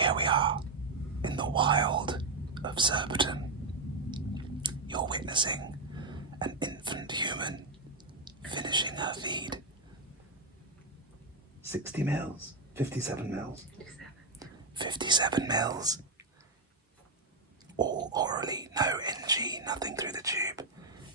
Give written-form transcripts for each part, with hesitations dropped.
Here we are in the wild of Surbiton. You're witnessing an infant human finishing her feed. 60 mils, 57 mils. 57 mils. All orally, no NG, nothing through the tube.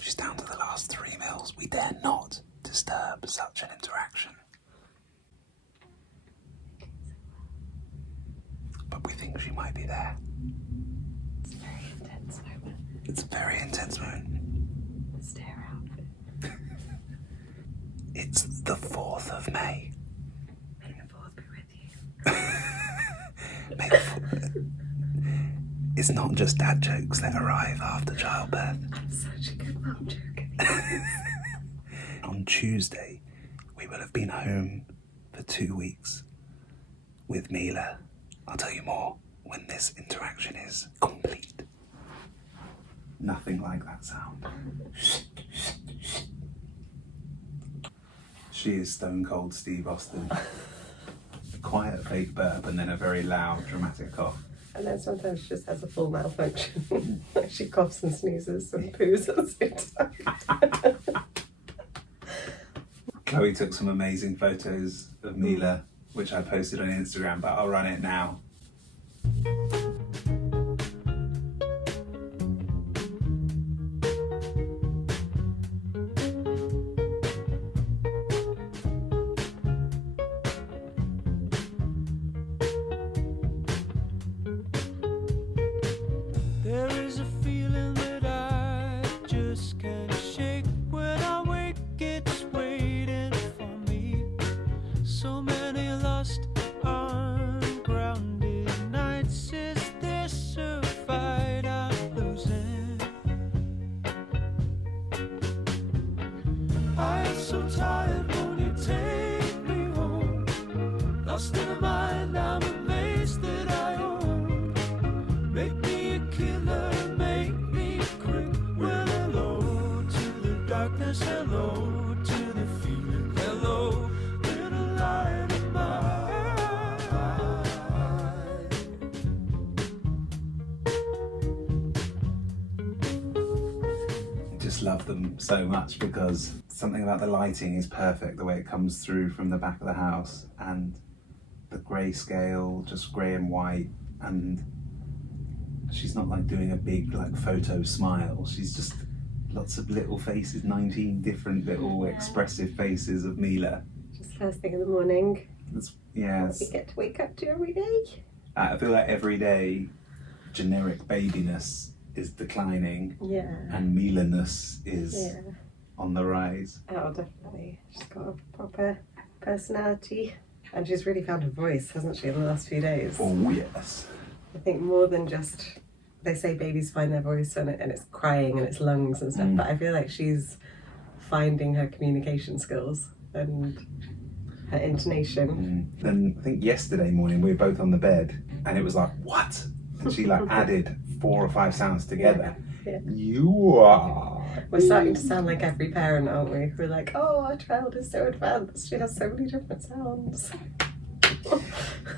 She's down to the last 3 mils. We dare not disturb such an interaction. But we think she might be there. It's a very intense moment. It's a very intense moment. The stare outfit. It's the 4th of May. May the 4th be with you. May the 4th. It's not just dad jokes that arrive after childbirth. I'm such a good mum joke. On Tuesday, we will have been home for 2 weeks with Mila. I'll tell you more when this interaction is complete. Nothing like that sound. She is stone cold Steve Austin. A quiet fake burp and then a very loud dramatic cough. And then sometimes she just has a full malfunction. Like she coughs and sneezes and poos at the same time. Chloe took some amazing photos of Mila, which I posted on Instagram, but I'll run it now. There is a feeling that I just can't shake. When I wake, it's waiting for me. So many lost, ungrounded nights. Is this a fight I'm losing? I am so tired, won't you take me home? Lost in a mind, I'm amazed that I own. Make me a killer, make me quick. Well, hello to the darkness, hello to the feeling, hello, little light of mine. Just love them so much because something about the lighting is perfect, the way it comes through from the back of the house, and the grayscale, just grey and white, and she's not like doing a big like photo smile. She's just lots of little faces, 19 different little expressive faces of Mila. Just first thing in the morning. Yeah, What we get to wake up to every day. I feel like every day generic babiness is declining Yeah. and Mila-ness is Yeah. on the rise. Oh, definitely. She's got a proper personality. And she's really found her voice, hasn't she, in the last few days? Oh yes. I think more than just, they say babies find their voice and it's crying and it's lungs and stuff, but I feel like she's finding her communication skills and her intonation. Then I think yesterday morning we were both on the bed and it was like, what? And she like added 4 or 5 sounds together. Yeah. You are. We're starting to sound like every parent, aren't we? We're like, oh, our child is so advanced. She has so many different sounds.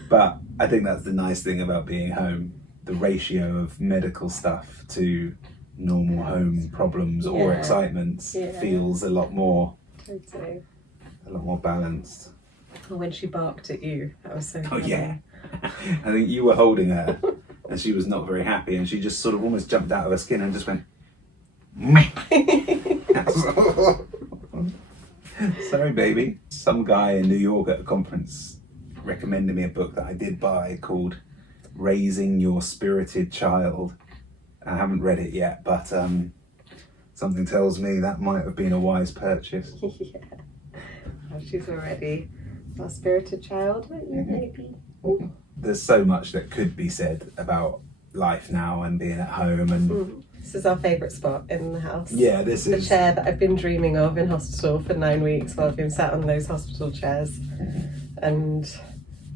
But I think that's the nice thing about being home. The ratio of medical stuff to normal home problems or Yeah. excitements Yeah. feels a lot more Totally. balanced. Oh, when she barked at you, that was so Oh funny. yeah. I think you were holding her and she was not very happy and she just sort of almost jumped out of her skin and just went sorry baby. Some guy in New York at a conference recommended me a book that I did buy called Raising Your Spirited Child. I haven't read it yet, but something tells me that might have been a wise purchase. Yeah. Oh, she's already our spirited child, aren't you, maybe? Ooh. There's so much that could be said about life now and being at home and This is our favourite spot in the house. yeah, this The is chair that I've been dreaming of in hospital for 9 weeks while I've been sat on those hospital chairs and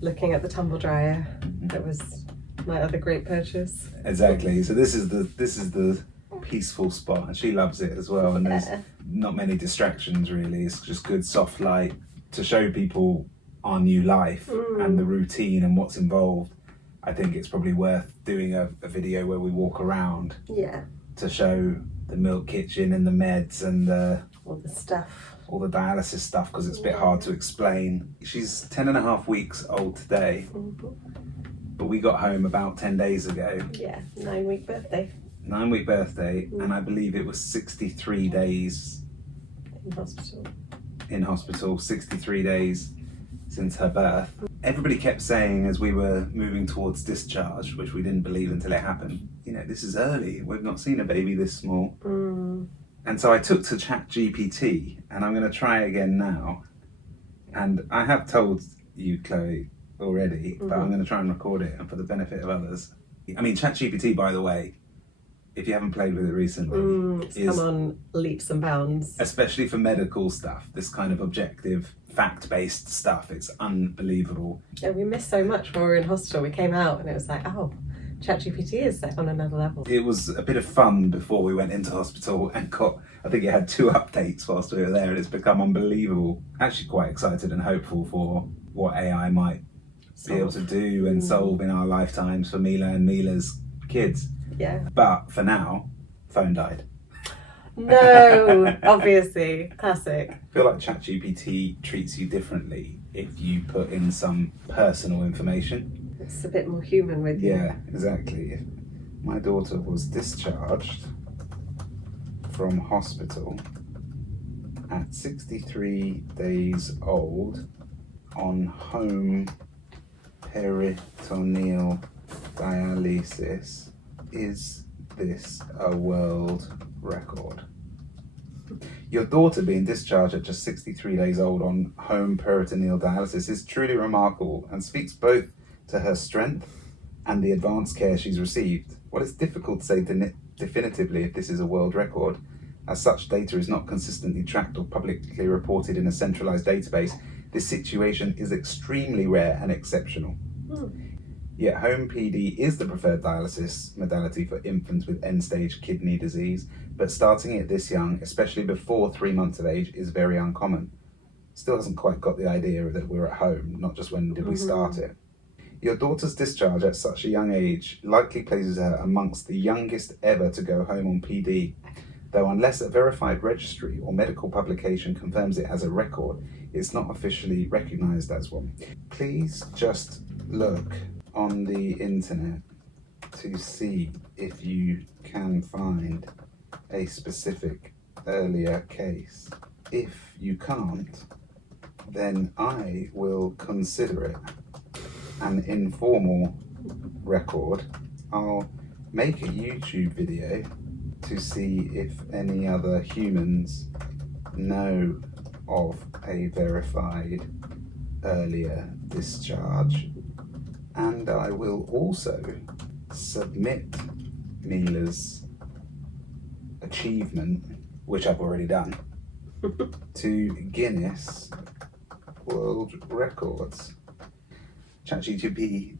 looking at the tumble dryer. That was my other great purchase. exactly. So this is the peaceful spot and she loves it as well, and there's Yeah. not many distractions really. It's just good soft light to show people our new life and the routine and what's involved. I think it's probably worth doing a video where we walk around Yeah. to show the milk kitchen and the meds and All the stuff. all the dialysis stuff, because it's a bit hard to explain. She's 10.5 weeks old today, but we got home about 10 days ago. Yeah, 9-week birthday 9-week birthday, and I believe it was 63 days in hospital. in hospital, 63 days since her birth. Everybody kept saying as we were moving towards discharge, which we didn't believe until it happened, you know, this is early, we've not seen a baby this small. And so I took to ChatGPT, and I'm going to try again now. And I have told you, Chloe, already, but I'm going to try and record it, and for the benefit of others. I mean, ChatGPT, by the way, if you haven't played with it recently, It's is, come on leaps and bounds. especially for medical stuff, this kind of objective, fact-based stuff, it's unbelievable. Yeah, we missed so much when we were in hospital. We came out and it was like, oh, ChatGPT is on another level. It was a bit of fun before we went into hospital and I think it had 2 updates whilst we were there, and it's become unbelievable. Actually quite excited and hopeful for what AI might be able to do and solve in our lifetimes for Mila and Mila's kids. Yeah. But for now, phone died. No, obviously. Classic. I feel like ChatGPT treats you differently if you put in some personal information. It's a bit more human with you. Yeah, exactly. If my daughter was discharged from hospital at 63 days old on home peritoneal dialysis, is this a world record? Your daughter being discharged at just 63 days old on home peritoneal dialysis is truly remarkable and speaks both to her strength and the advanced care she's received. While it's difficult to say definitively if this is a world record, as such data is not consistently tracked or publicly reported in a centralised database, this situation is extremely rare and exceptional. Yet home PD is the preferred dialysis modality for infants with end-stage kidney disease, but starting it this young, especially before 3 months of age, is very uncommon. Still hasn't quite got the idea that we're at home, not just when did we start it. Your daughter's discharge at such a young age likely places her amongst the youngest ever to go home on PD, though unless a verified registry or medical publication confirms it as a record, it's not officially recognised as one. Please just look on the internet to see if you can find a specific earlier case. If you can't, then I will consider it an informal record. I'll make a YouTube video to see if any other humans know of a verified earlier discharge, and I will also submit Mila's achievement, which I've already done, to Guinness World Records. ChatGPT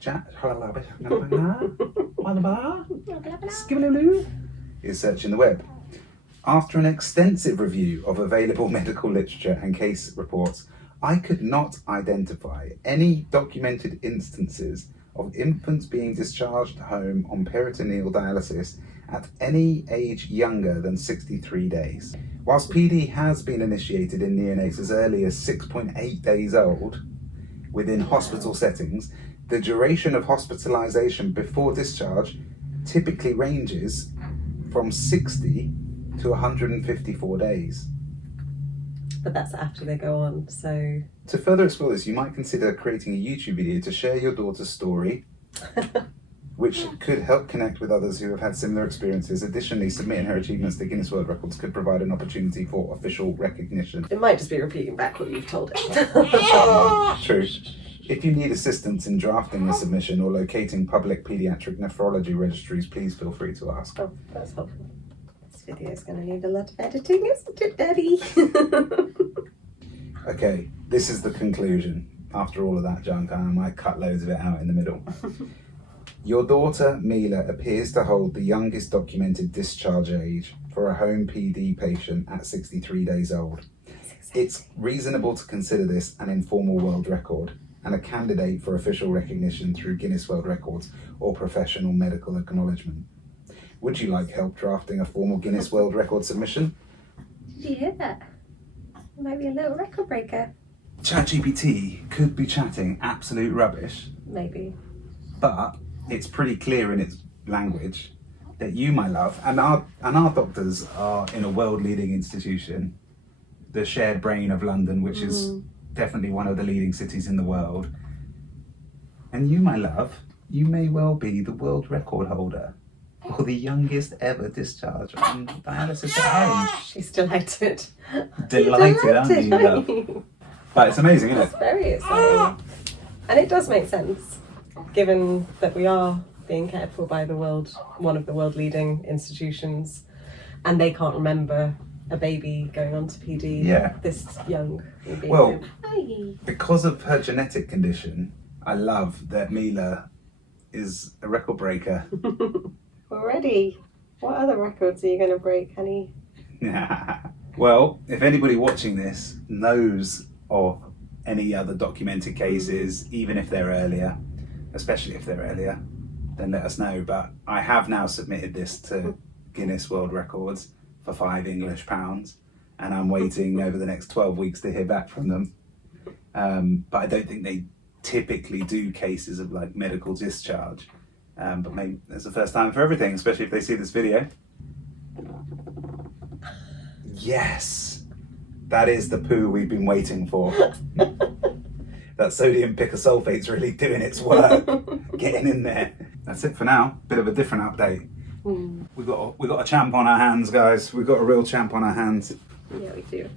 is searching the web. After an extensive review of available medical literature and case reports, I could not identify any documented instances of infants being discharged home on peritoneal dialysis at any age younger than 63 days. Whilst PD has been initiated in neonates as early as 6.8 days old within hospital settings, the duration of hospitalisation before discharge typically ranges from 60 to 154 days. But that's after they go on, so... To further explore this, you might consider creating a YouTube video to share your daughter's story, which could help connect with others who have had similar experiences. Additionally, submitting her achievements to Guinness World Records could provide an opportunity for official recognition. It might just be repeating back what you've told it. True. If you need assistance in drafting a submission or locating public paediatric nephrology registries, please feel free to ask. Oh, that's helpful. This video is going to need a lot of editing, isn't it, Daddy? Okay, this is the conclusion. After all of that junk, I might cut loads of it out in the middle. Your daughter, Mila, appears to hold the youngest documented discharge age for a home PD patient at 63 days old. It's reasonable to consider this an informal world record and a candidate for official recognition through Guinness World Records or professional medical acknowledgement. Would you like help drafting a formal Guinness World Record submission? Did you hear that? It might be a little record breaker. ChatGPT could be chatting absolute rubbish, Maybe. but it's pretty clear in its language that you, my love, and our doctors are in a world-leading institution, the Shared Brain of London, which is definitely one of the leading cities in the world. And you, my love, you may well be the world record holder or the youngest ever discharge on dialysis at home. She's delighted. Delighted, aren't you, love? you? But it's amazing, isn't It's it? very exciting. And it does make sense, given that we are being cared for by one of the world leading institutions, and they can't remember a baby going on to PD this young. And being Well, Hi. because of her genetic condition, I love that Mila is a record breaker. Already. What other records are you going to break, honey? Well, if anybody watching this knows of any other documented cases, even if they're earlier, especially if they're earlier, then let us know. But I have now submitted this to Guinness World Records for £5 English, and I'm waiting over the next 12 weeks to hear back from them. But I don't think they typically do cases of like medical discharge. But maybe it's the first time for everything, especially if they see this video. Yes, that is the poo we've been waiting for. That sodium picosulfate's really doing its work, getting in there. That's it for now. Bit of a different update. We got a champ on our hands, guys. We've got a real champ on our hands. Yeah, we do.